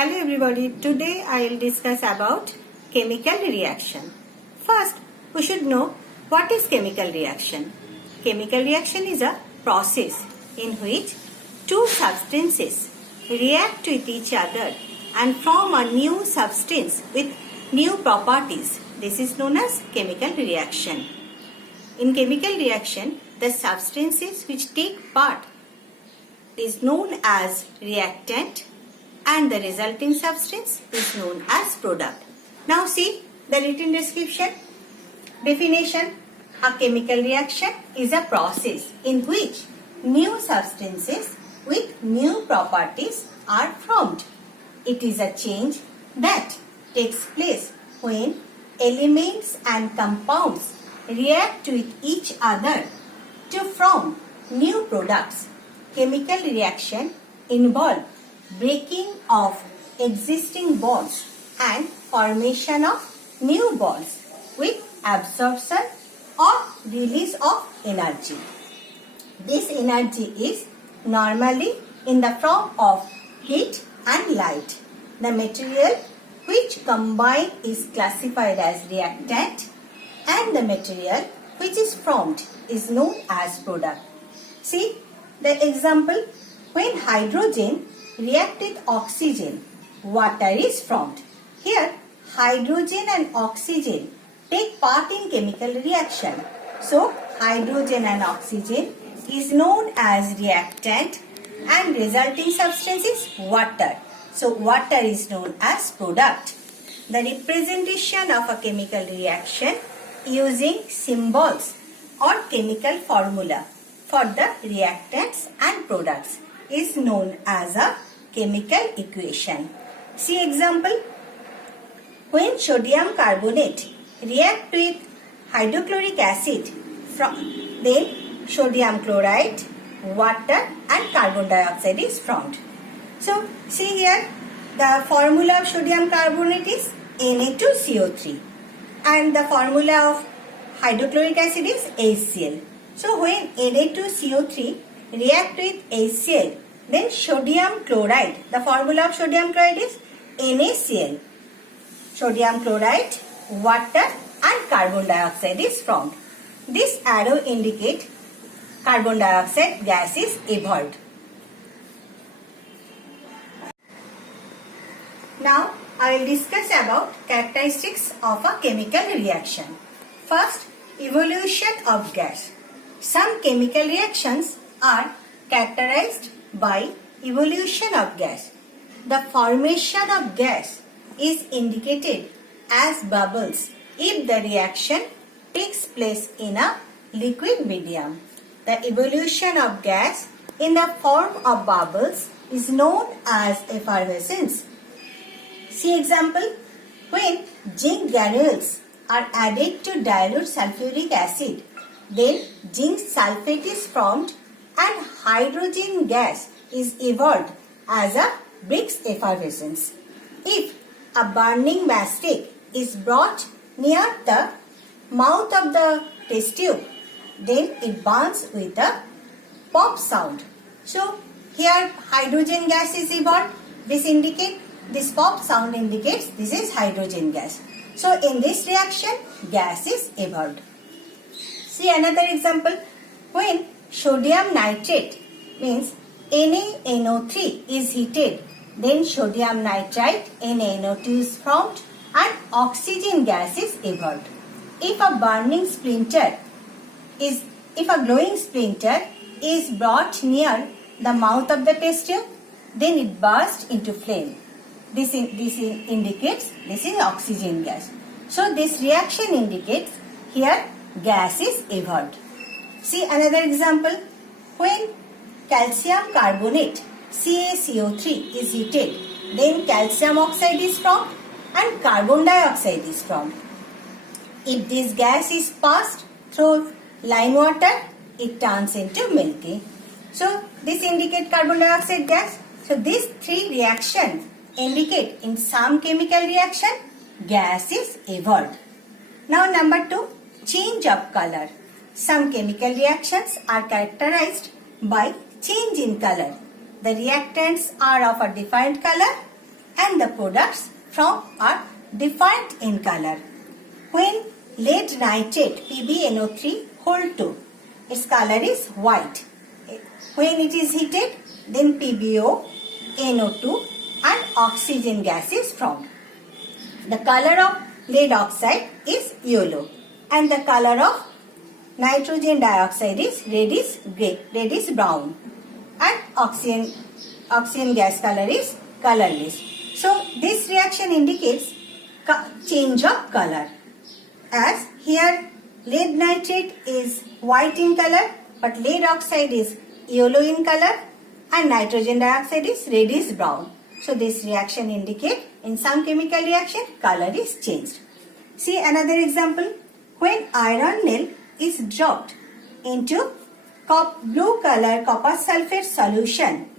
Hello everybody, today I will discuss about chemical reaction. First, we should know what is chemical reaction. Chemical reaction is a process in which two substances react with each other and form a new substance with new properties. This is known as chemical reaction. In chemical reaction, the substances which take part is known as reactant and the resulting substance is known as product. Now see the written description. Definition: a chemical reaction is a process in which new substances with new properties are formed. It is a change that takes place when elements and compounds react with each other to form new products. Chemical reaction involve breaking of existing bonds and formation of new bonds with absorption or release of energy. This energy is normally in the form of heat and light. The material which combine is classified as reactant and the material which is formed is known as product. See the example: when hydrogen react with oxygen, water is formed. Here, hydrogen and oxygen take part in chemical reaction. So, hydrogen and oxygen is known as reactant and resulting substance is water. So, water is known as product. The representation of a chemical reaction using symbols or chemical formula for the reactants and products is known as a chemical equation. See example: when sodium carbonate react with hydrochloric acid, then sodium chloride, water and carbon dioxide is formed. So see here, the formula of sodium carbonate is Na2CO3 and the formula of hydrochloric acid is HCl. So when Na2CO3 react with HCl, then sodium chloride, the formula of sodium chloride is NaCl. Sodium chloride, water and carbon dioxide is formed. This arrow indicates carbon dioxide gas is evolved. Now I will discuss about characteristics of a chemical reaction. First, evolution of gas. Some chemical reactions are characterized by evolution of gas. The formation of gas is indicated as bubbles if the reaction takes place in a liquid medium. The evolution of gas in the form of bubbles is known as effervescence. See example: when zinc granules are added to dilute sulfuric acid, then zinc sulfate is formed and hydrogen gas is evolved as a Briggs effervescence. If a burning matchstick is brought near the mouth of the test tube, then it burns with a pop sound. So here hydrogen gas is evolved. This pop sound indicates this is hydrogen gas. So in this reaction, gas is evolved. See another example: when sodium nitrate means NaNO3 is heated, then sodium nitrite NaNO2 is formed and oxygen gas is evolved. If a glowing splinter is brought near the mouth of the test tube, then it bursts into flame. This indicates this is oxygen gas. So this reaction indicates here gas is evolved. See another example: when calcium carbonate CaCO3 is heated, then calcium oxide is formed and carbon dioxide is formed. If this gas is passed through lime water, it turns into milky. So this indicates carbon dioxide gas. So these three reactions indicate in some chemical reaction gas is evolved. Now number 2, change of color. Some chemical reactions are characterized by change in color. The reactants are of a different color and the products from are different in color. When lead nitrate PbNO3 hold 2, its color is white. When it is heated, then PbO, NO2 and oxygen gas is formed. The color of lead oxide is yellow and the color of nitrogen dioxide is reddish brown, and oxygen gas color is colorless. So this reaction indicates change of color. As here lead nitrate is white in color, but lead oxide is yellow in color and nitrogen dioxide is reddish brown. So this reaction indicates in some chemical reaction color is changed. See another example. When iron nail is dropped into blue color copper sulfate solution,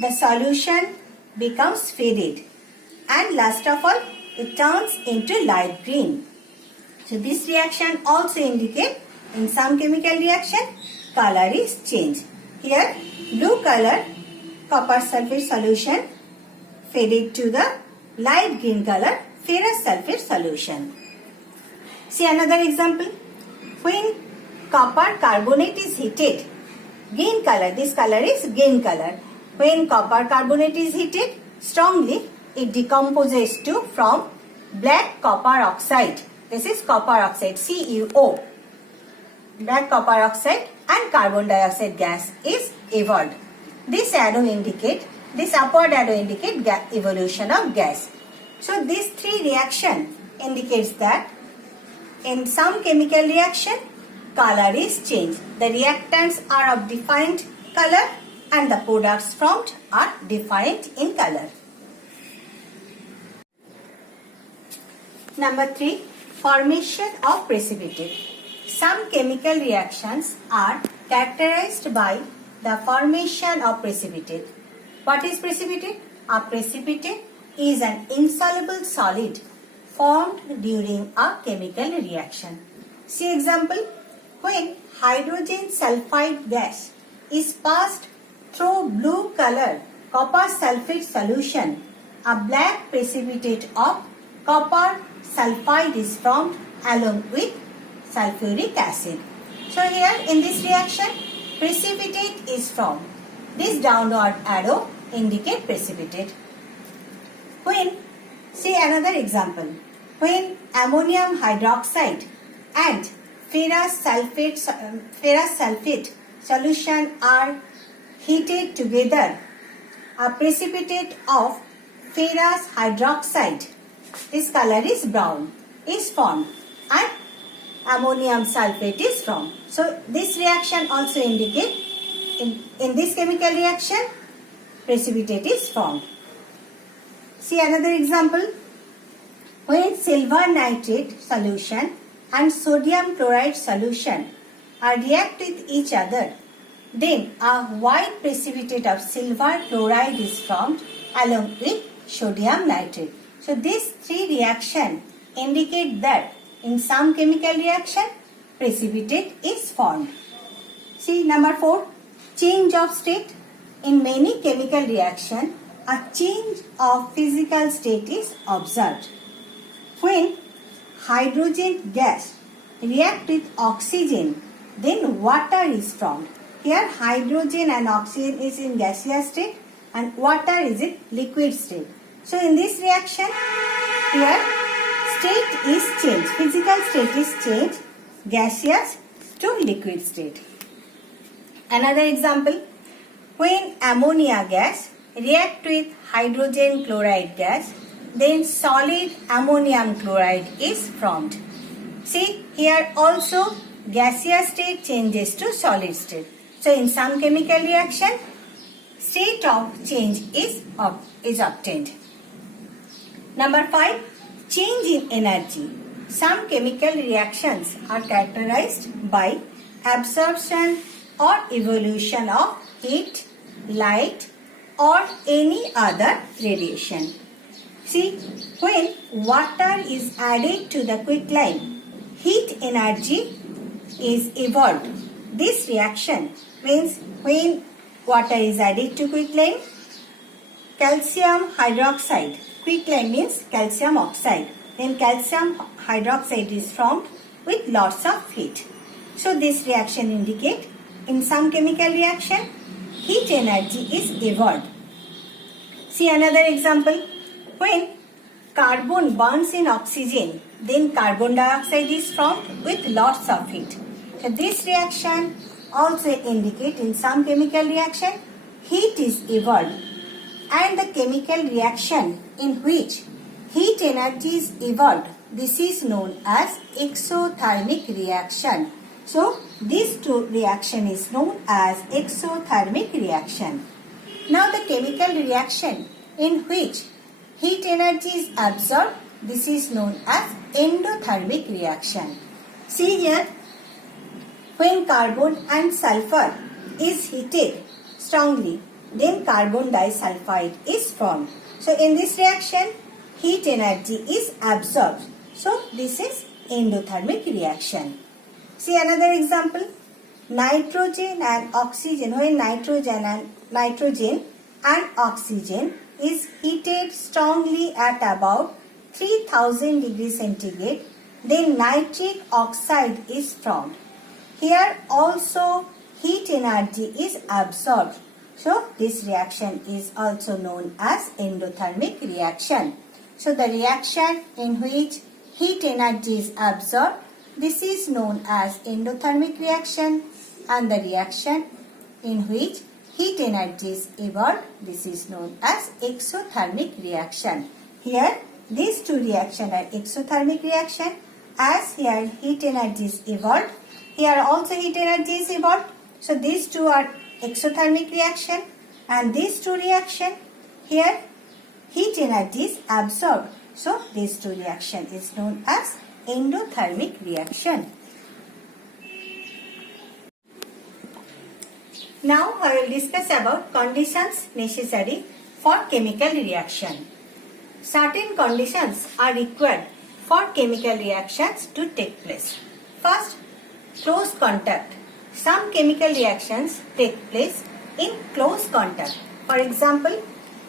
the solution becomes faded and last of all it turns into light green. So this reaction also indicates in some chemical reaction color is changed. Here blue color copper sulfate solution faded to the light green color ferrous sulfate solution. See another example. When copper carbonate is heated, green color, this color is green color. When copper carbonate is heated strongly, it decomposes to from black copper oxide. This is copper oxide, CuO. Black copper oxide and carbon dioxide gas is evolved. This arrow indicate, this upward arrow indicate evolution of gas. So these three reaction indicates that in some chemical reaction color is changed. The reactants are of defined color and the products formed are defined in color. Number 3. Formation of precipitate. Some chemical reactions are characterized by the formation of precipitate. What is precipitate? A precipitate is an insoluble solid formed during a chemical reaction. See example. When hydrogen sulfide gas is passed through blue color copper sulfate solution, a black precipitate of copper sulfide is formed along with sulfuric acid. So here in this reaction precipitate is formed. This downward arrow indicate precipitate. When, see another example. When ammonium hydroxide and ferrous sulfate solution are heated together, a precipitate of ferrous hydroxide, this color is brown, is formed and ammonium sulfate is formed. So this reaction also indicate in this chemical reaction precipitate is formed. See another example. When silver nitrate solution and sodium chloride solution are react with each other, then a white precipitate of silver chloride is formed along with sodium nitrate. So these three reactions indicate that in some chemical reaction precipitate is formed. See number 4. Change of state. In many chemical reactions, a change of physical state is observed. When hydrogen gas react with oxygen, then water is formed. Here hydrogen and oxygen is in gaseous state and water is in liquid state. So in this reaction, here state is changed. Physical state is changed, gaseous to liquid state. Another example. When ammonia gas react with hydrogen chloride gas, then solid ammonium chloride is formed. See here also gaseous state changes to solid state. So in some chemical reaction state of change is obtained. Number 5. Change in energy. Some chemical reactions are characterized by absorption or evolution of heat, light or any other radiation. See, when water is added to the quicklime, heat energy is evolved. This reaction means when water is added to quicklime, calcium hydroxide. Quicklime means calcium oxide. Then calcium hydroxide is formed with lots of heat. So this reaction indicate in some chemical reaction heat energy is evolved. See another example. When carbon burns in oxygen, then carbon dioxide is formed with lots of heat. So this reaction also indicate in some chemical reaction heat is evolved, and the chemical reaction in which heat energy is evolved, this is known as exothermic reaction. So this two reaction is known as exothermic reaction. Now the chemical reaction in which heat energy is absorbed, this is known as endothermic reaction. See here, when carbon and sulfur is heated strongly, then carbon disulfide is formed. So in this reaction, heat energy is absorbed. So this is endothermic reaction. See another example. Nitrogen and oxygen. When nitrogen and oxygen is heated strongly at about 3000 degrees centigrade, then nitric oxide is formed. Here also heat energy is absorbed. So this reaction is also known as endothermic reaction. So the reaction in which heat energy is absorbed, this is known as endothermic reaction, and the reaction in which heat energy is evolved, this is known as exothermic reaction. Here these two reactions are exothermic reaction, as here heat energy is evolved, here also heat energy is evolved. So these two are exothermic reaction, and these two reaction here heat energy is absorbed. So these two reaction is known as endothermic reaction. Now I will discuss about conditions necessary for chemical reaction. Certain conditions are required for chemical reactions to take place. First, close contact. Some chemical reactions take place in close contact. For example,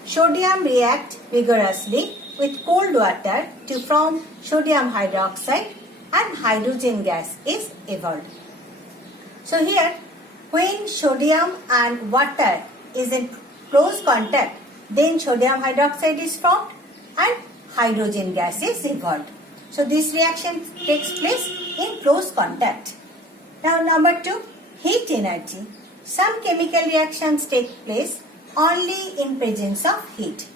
sodium reacts vigorously with cold water to form sodium hydroxide, and hydrogen gas is evolved. So here, when sodium and water is in close contact, then sodium hydroxide is formed and hydrogen gas is evolved. So this reaction takes place in close contact. Now number 2, heat energy. Some chemical reactions take place only in presence of heat.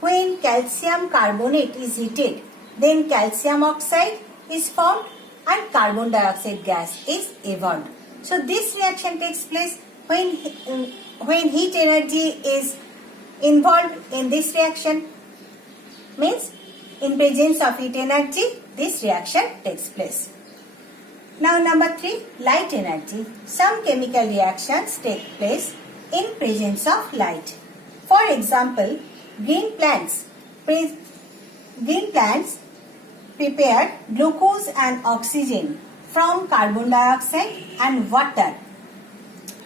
When calcium carbonate is heated, then calcium oxide is formed and carbon dioxide gas is evolved. So this reaction takes place when heat energy is involved in this reaction. Means in presence of heat energy, this reaction takes place. Now number 3, light energy. Some chemical reactions take place in presence of light. For example, green plants prepare glucose and oxygen from carbon dioxide and water.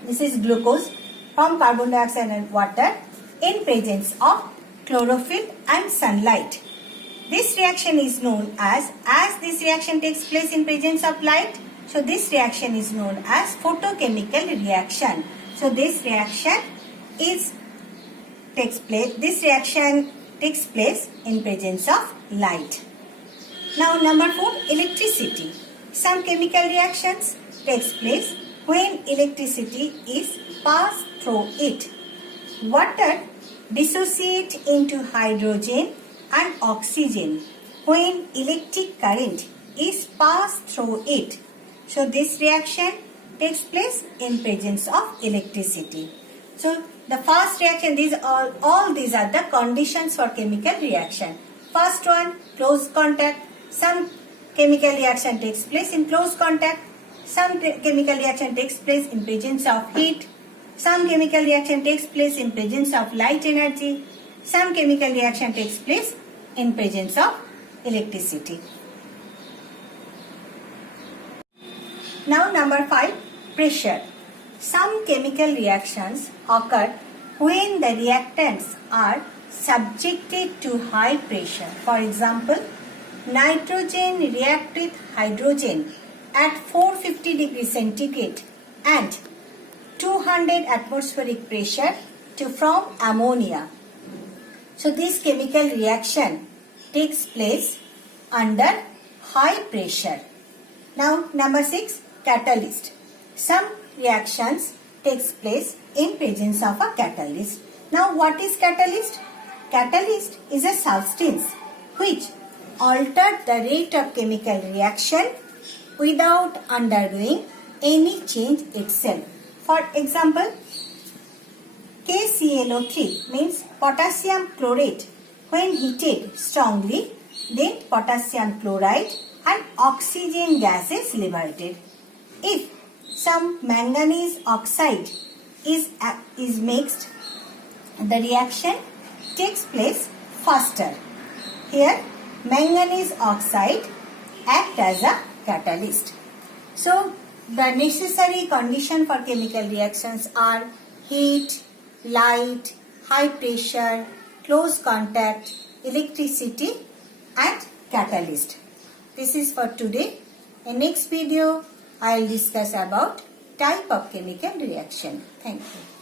This is glucose from carbon dioxide and water in presence of chlorophyll and sunlight. This reaction is known as this reaction takes place in presence of light, so this reaction is known as photochemical reaction. So this reaction takes place in presence of light. Now number 4, electricity. Some chemical reactions takes place when electricity is passed through it. Water dissociates into hydrogen and oxygen when electric current is passed through it. So this reaction takes place in presence of electricity. So the first reaction, all these are the conditions for chemical reaction. First one, close contact. Some chemical reaction takes place in close contact. Some chemical reaction takes place in presence of heat. Some chemical reaction takes place in presence of light energy. Some chemical reaction takes place in presence of electricity. Now number 5, pressure. Some chemical reactions occur when the reactants are subjected to high pressure. For example, nitrogen react with hydrogen at 450 degrees centigrade and 200 atmospheric pressure to form ammonia. So this chemical reaction takes place under high pressure. Now number 6, catalyst. Some reactions takes place in presence of a catalyst. Now what is catalyst? Catalyst is a substance which alters the rate of chemical reaction without undergoing any change itself. For example, KClO3 means potassium chlorate. When heated strongly, then potassium chloride and oxygen gas is liberated. If some manganese oxide is mixed, the reaction takes place faster. Here, manganese oxide acts as a catalyst. So, the necessary condition for chemical reactions are heat, light, high pressure, close contact, electricity and catalyst. This is for today. In next video, I will discuss about type of chemical reaction. Thank you.